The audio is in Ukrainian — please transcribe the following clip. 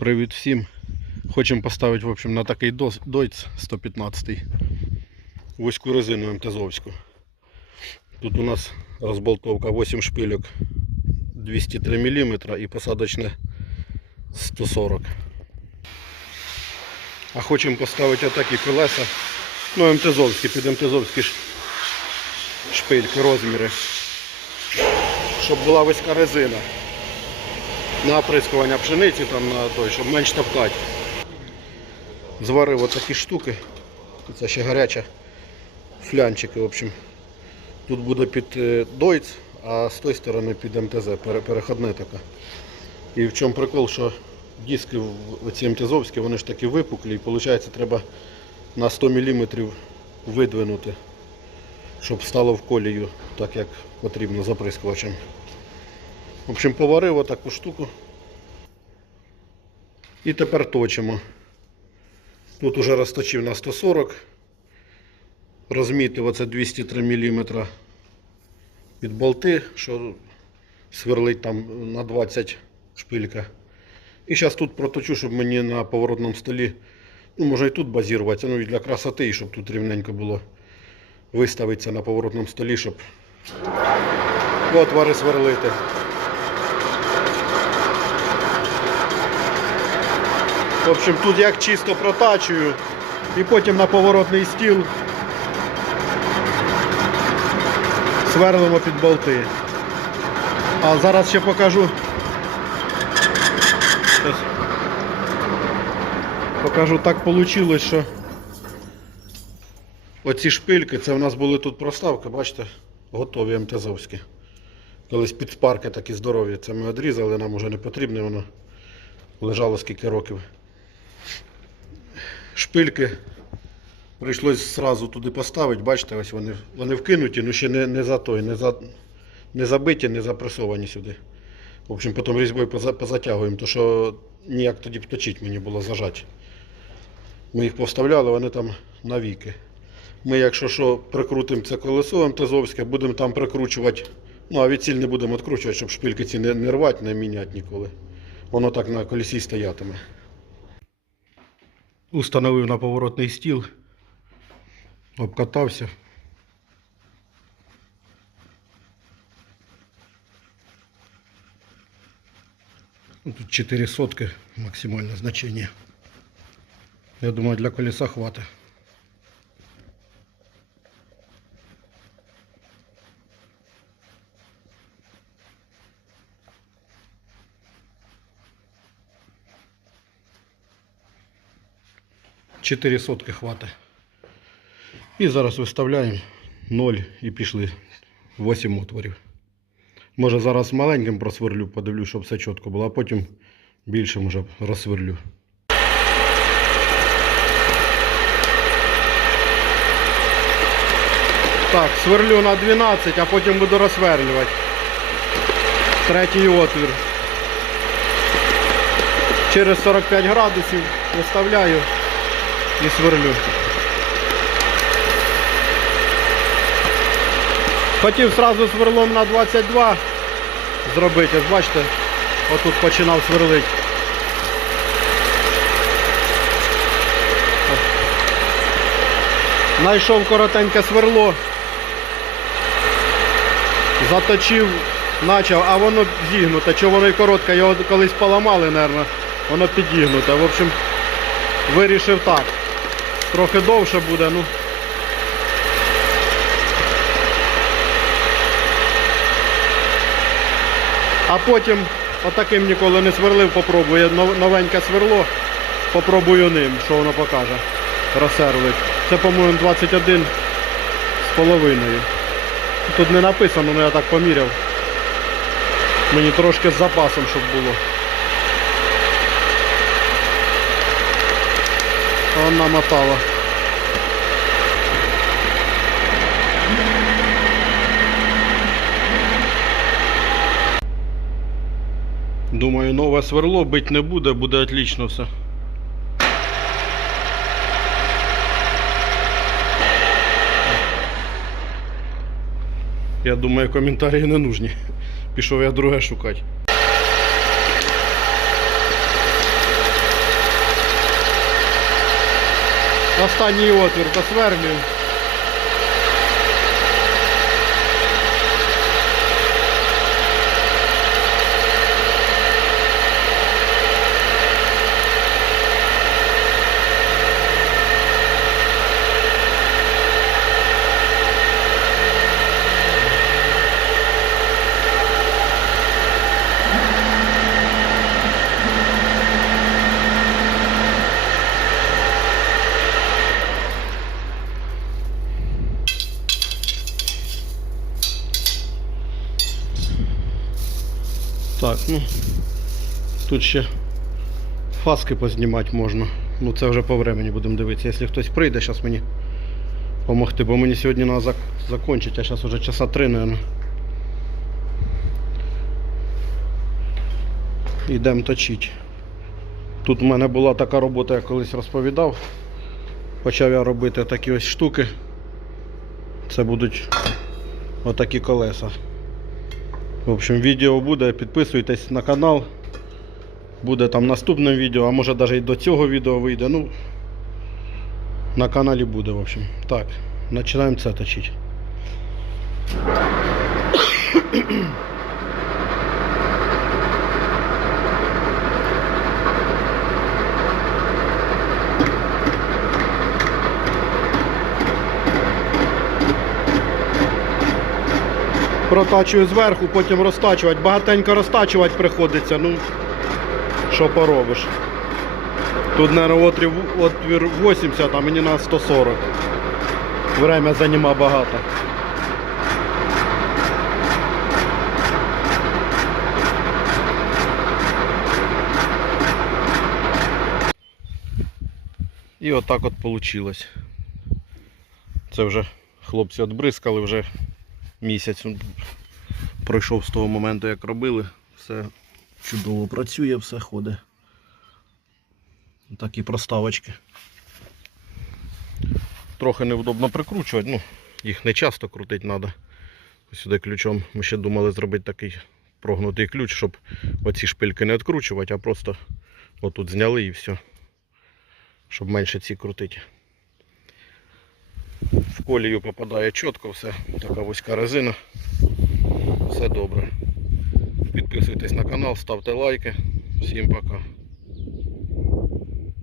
Привіт всім. Хочемо поставити в общем, на такий дойц 115 вузьку резину МТЗовську. Тут у нас розболтовка 8 шпильок 203 мм і посадочне 140 А хочемо поставити отакі колеса. Ну, МТЗовські, під МТЗовські шпильки, розміри. Щоб була вузька резина на оприскування пшениці, там на той, щоб менш топтати. Зварив отакі штуки. Це ще гаряча. Флянчики, в общем. Тут буде під е, дойц, а з тої сторони під МТЗ, переходне така. І в чому прикол, що диски ці МТЗовські, вони ж такі випуклі, і виходить треба на 100 мм видвинути, щоб стало в колію, так як потрібно заприскувачем. В общем, поварив отаку штуку. І тепер точимо. Тут уже розточив на 140. Розмітив оце 203 мм під болти, що сверлить там на 20 шпилька. І зараз тут проточу, щоб мені на поворотному столі, ну може і тут базіруватися, ну і для красоти, і щоб тут рівненько було виставитися на поворотному столі, щоб отвори сверлити. В общем, тут як чисто протачую і потім на поворотний стіл сверлимо під болти. А зараз ще покажу. Покажу, так вийшло, що оці шпильки, це в нас були тут проставки, бачите, готові МТЗовські. Колись під спарки такі здорові. Це ми відрізали, нам вже не потрібно, воно лежало скільки років шпильки прийшлось зразу туди поставити. Бачите, ось вони, вони вкинуті, ну ще не, не за той, не, за, не забиті, не запресовані сюди. В общем, потім різьбою поза- позатягуємо, то що ніяк тоді вточити мені було зажати. Ми їх поставляли, вони там навіки. Ми, якщо що, прикрутимо це колесо МТЗовське, будемо там прикручувати. Ну, а відціль не будемо відкручувати, щоб шпильки ці не, не рвати, не міняти ніколи. Воно так на колесі стоятиме. Установил на поворотный стіл, обкатался. Ну, тут 4 сотки максимальное значение. Я думаю, для колеса хватит. 4 сотки хвата. І зараз виставляємо 0 і пішли 8 отворів. Може зараз маленьким просверлю, подивлю, щоб все чітко було, а потім більше може розсверлю. Так, сверлю на 12, а потім буду розсверлювати. Третій отвір. Через 45 градусів виставляю і сверлю. Хотів сразу сверлом на 22 зробити, ось бачите, отут починав сверлити. Знайшов коротеньке сверло, заточив, почав, а воно зігнуте. Чого воно і коротке, його колись поламали, мабуть, воно підігнуте. В общем, вирішив так. Трохи довше буде, ну. А потім отаким ніколи не сверлив, попробую. Новеньке сверло, попробую ним, що воно покаже. Розсерлить. Це, по-моєму, 21 з половиною. Тут не написано, але я так поміряв. Мені трошки з запасом, щоб було. Вона мотала. Думаю, нове сверло бить не буде, буде отлично все. Я думаю, коментарі не нужні. Пішов я друге шукати. Останній отвір досверлюємо. Так, ну тут ще фаски познімати можна. Ну це вже по времени будемо дивитися. Якщо хтось прийде, зараз мені допомогти, бо мені сьогодні треба зак... закончити, а зараз вже часа три, мабуть. Йдемо точити. Тут в мене була така робота, я колись розповідав. Почав я робити такі ось штуки. Це будуть отакі колеса. В общем, відео буде, підписуйтесь на канал. Буде там наступне відео, а може навіть і до цього відео вийде. Ну, на каналі буде, в общем. Так, починаємо це точити. Протачую зверху, потім розтачувати. Багатенько розтачувати приходиться, ну що поробиш. Тут, мабуть, отвір, отвір 80, а мені на 140. Время займа багато. І отак от вийшло. Це вже хлопці відбризкали вже місяць ну, пройшов з того моменту, як робили. Все чудово працює, все ходить. Такі проставочки. Трохи невдобно прикручувати, ну, їх не часто крутити треба. Сюди ключом ми ще думали зробити такий прогнутий ключ, щоб оці шпильки не відкручувати, а просто отут зняли і все. Щоб менше ці крутити. В колію попадає чітко все, така вузька резина. Все добре. Підписуйтесь на канал, ставте лайки. Всім пока.